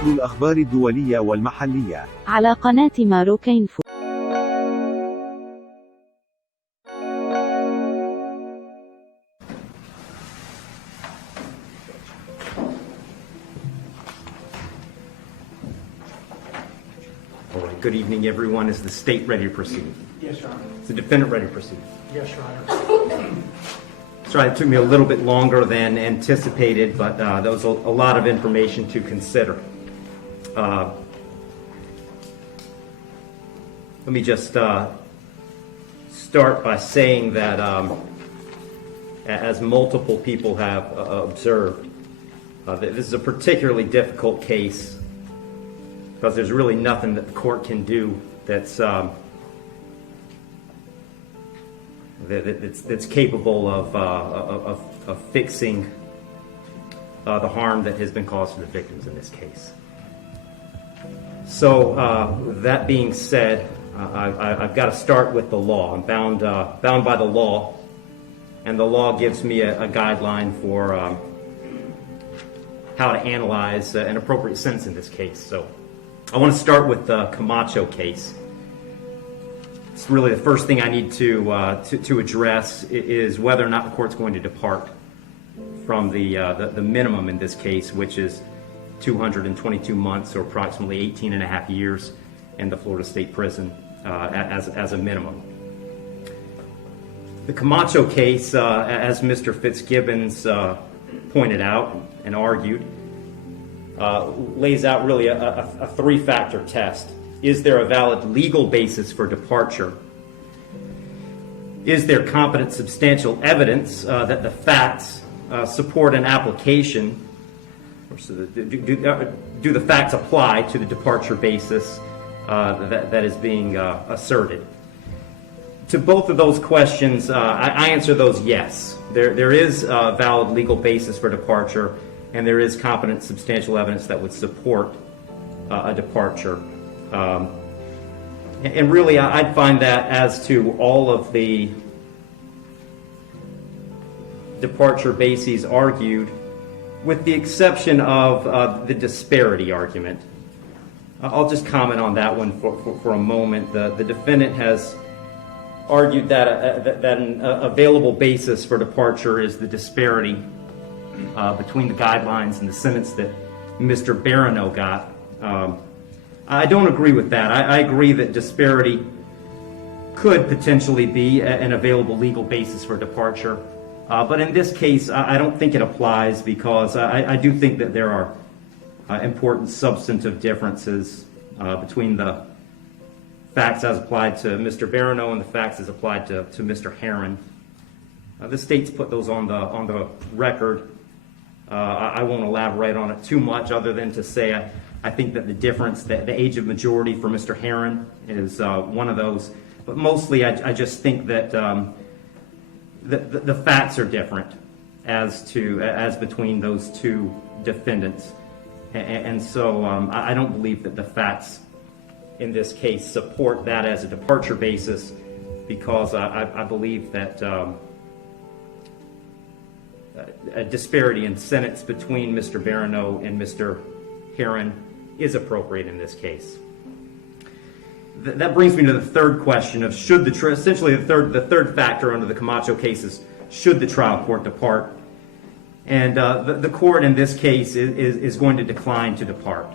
نشر الأخبار الدولية والمحلية على قناة ماروكين. All right, good evening, everyone. Is the state ready to proceed? Yes, Your Honor. Is the defendant ready to proceed? Yes, Your Honor. Sorry, it took me a little bit longer than anticipated, but there was a lot of information to consider. Let me just start by saying that, as multiple people have observed, this is a particularly difficult case because there's really nothing that the court can do that's capable of fixing the harm that has been caused to the victims in this case. So that being said, I've got to start with the law. I'm bound by the law, and the law gives me a guideline for how to analyze an appropriate sentence in this case. So I want to start with the Camacho case. It's really the first thing I need to address is whether or not the court's going to depart from the minimum in this case, which is 222 months or approximately 18 and a half years in the Florida State Prison as a minimum. The Camacho case, as Mr. Fitzgibbons pointed out and argued, lays out really a three-factor test. Is there a valid legal basis for departure? Is there competent substantial evidence that the facts support an application? Or do the facts apply to the departure basis that is being asserted? To both of those questions, I answer those yes. There is a valid legal basis for departure, and there is competent substantial evidence that would support a departure. And really, I'd find that as to all of the departure bases argued, with the exception of the disparity argument. I'll just comment on that one for a moment. The defendant has argued that an available basis for departure is the disparity between the guidelines and the sentence that Mr. Barano got. I don't agree with that. I agree that disparity could potentially be an available legal basis for departure. But in this case, I don't think it applies because I do think that there are important substantive differences between the facts as applied to Mr. Barano and the facts as applied to Mr. Heirn. The state's put those on the record. I won't elaborate on it too much other than to say I think that the difference, the age of majority for Mr. Heirn is one of those. But mostly I just think that the facts are different as between those two defendants. And so I don't believe that the facts in this case support that as a departure basis because I believe that a disparity in sentence between Mr. Barano and Mr. Heirn is appropriate in this case. That brings me to the third question of should essentially the third factor under the Camacho cases, should the trial court depart? And the court in this case is going to decline to depart.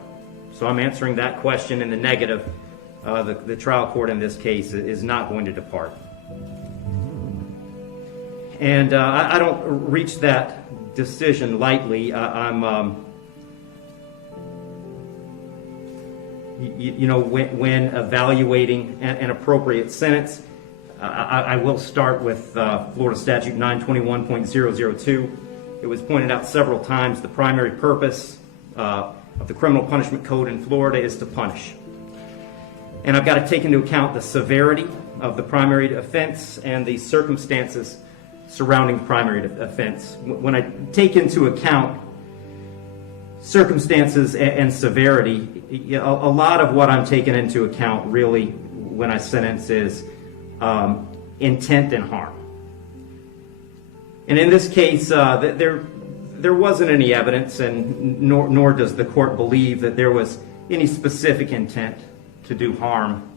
So I'm answering that question in the negative. The trial court in this case is not going to depart. And I don't reach that decision lightly. When evaluating an appropriate sentence, I will start with Florida Statute 921.002. It was pointed out several times the primary purpose of the criminal punishment code in Florida is to punish. And I've got to take into account the severity of the primary offense and the circumstances surrounding the primary offense. When I take into account circumstances and severity, a lot of what I'm taking into account really when I sentence is intent and harm. And in this case, there there wasn't any evidence, and nor does the court believe that there was any specific intent to do harm,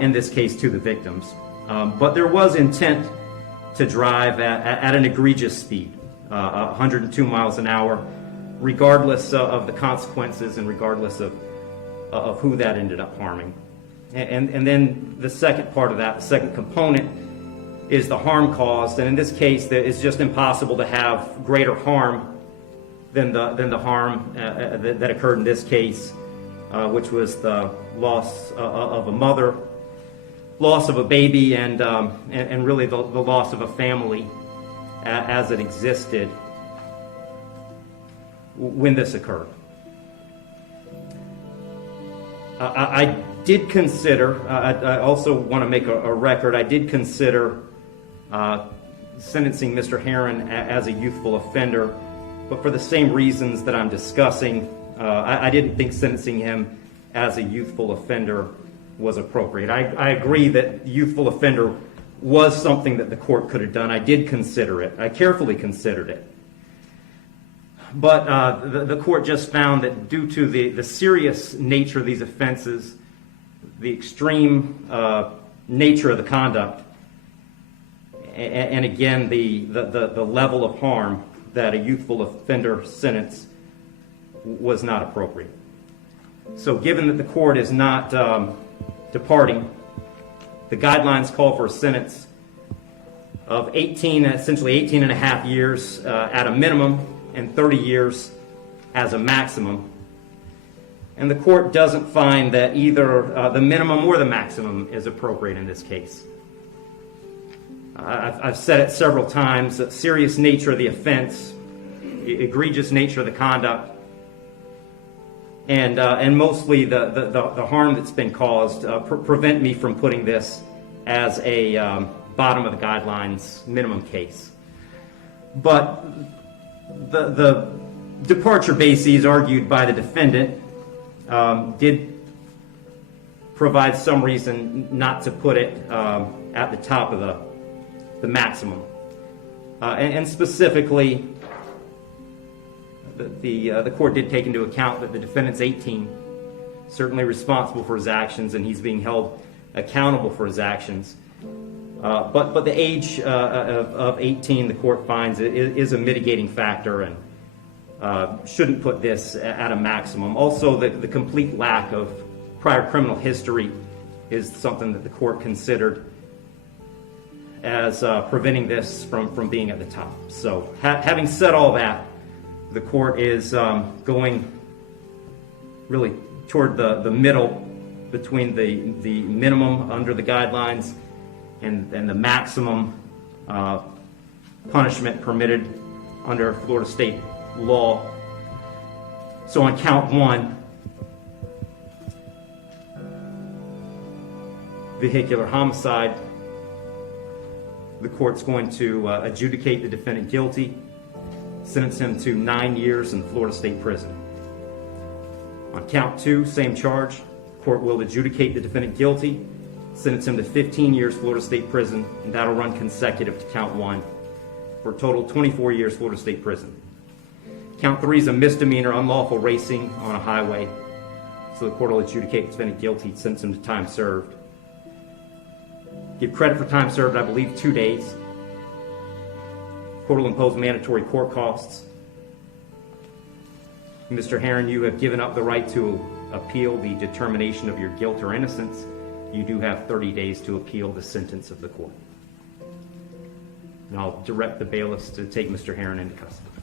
in this case to the victims. But there was intent to drive at an egregious speed, 102 miles an hour, regardless of the consequences and regardless of who that ended up harming. And then the second part of that, the second component, is the harm caused. And in this case, it's just impossible to have greater harm than the harm that occurred in this case, which was the loss of a mother, loss of a baby, and really the loss of a family as it existed when this occurred. I did consider, I also want to make a record, I did consider sentencing Mr. Heirn as a youthful offender, but for the same reasons that I'm discussing, I didn't think sentencing him as a youthful offender was appropriate. I agree that youthful offender was something that the court could have done. I did consider it. I carefully considered it. But the court just found that due to the serious nature of these offenses, the extreme nature of the conduct, and again, the level of harm, that a youthful offender sentence was not appropriate. So given that the court is not departing, the guidelines call for a sentence of 18, essentially 18 and a half years at a minimum, and 30 years as a maximum. And the court doesn't find that either the minimum or the maximum is appropriate in this case. I've said it several times, the serious nature of the offense, egregious nature of the conduct, and mostly the harm that's been caused prevent me from putting this as a bottom of the guidelines minimum case. But the departure bases argued by the defendant did provide some reason not to put it at the top of the maximum. And specifically, the court did take into account that the defendant's 18, certainly responsible for his actions, and he's being held accountable for his actions. But the age of 18, the court finds, is a mitigating factor and shouldn't put this at a maximum. Also, the complete lack of prior criminal history is something that the court considered as preventing this from being at the top. So having said all that, the court is going really toward the middle between the minimum under the guidelines and the maximum punishment permitted under Florida state law. So on count one, vehicular homicide, the court's going to adjudicate the defendant guilty, sentence him to 9 years in Florida state prison. On count two, same charge, the court will adjudicate the defendant guilty, sentence him to 15 years Florida state prison, and that'll run consecutive to count one, for a total 24 years Florida state prison. Count three is a misdemeanor, unlawful racing on a highway, so the court will adjudicate the defendant guilty, sentence him to time served. Give credit for time served, I believe 2 days. Court will impose mandatory court costs. Mr. Heirn, you have given up the right to appeal the determination of your guilt or innocence. You do have 30 days to appeal the sentence of the court. And I'll direct the bailiffs to take Mr. Heirn into custody.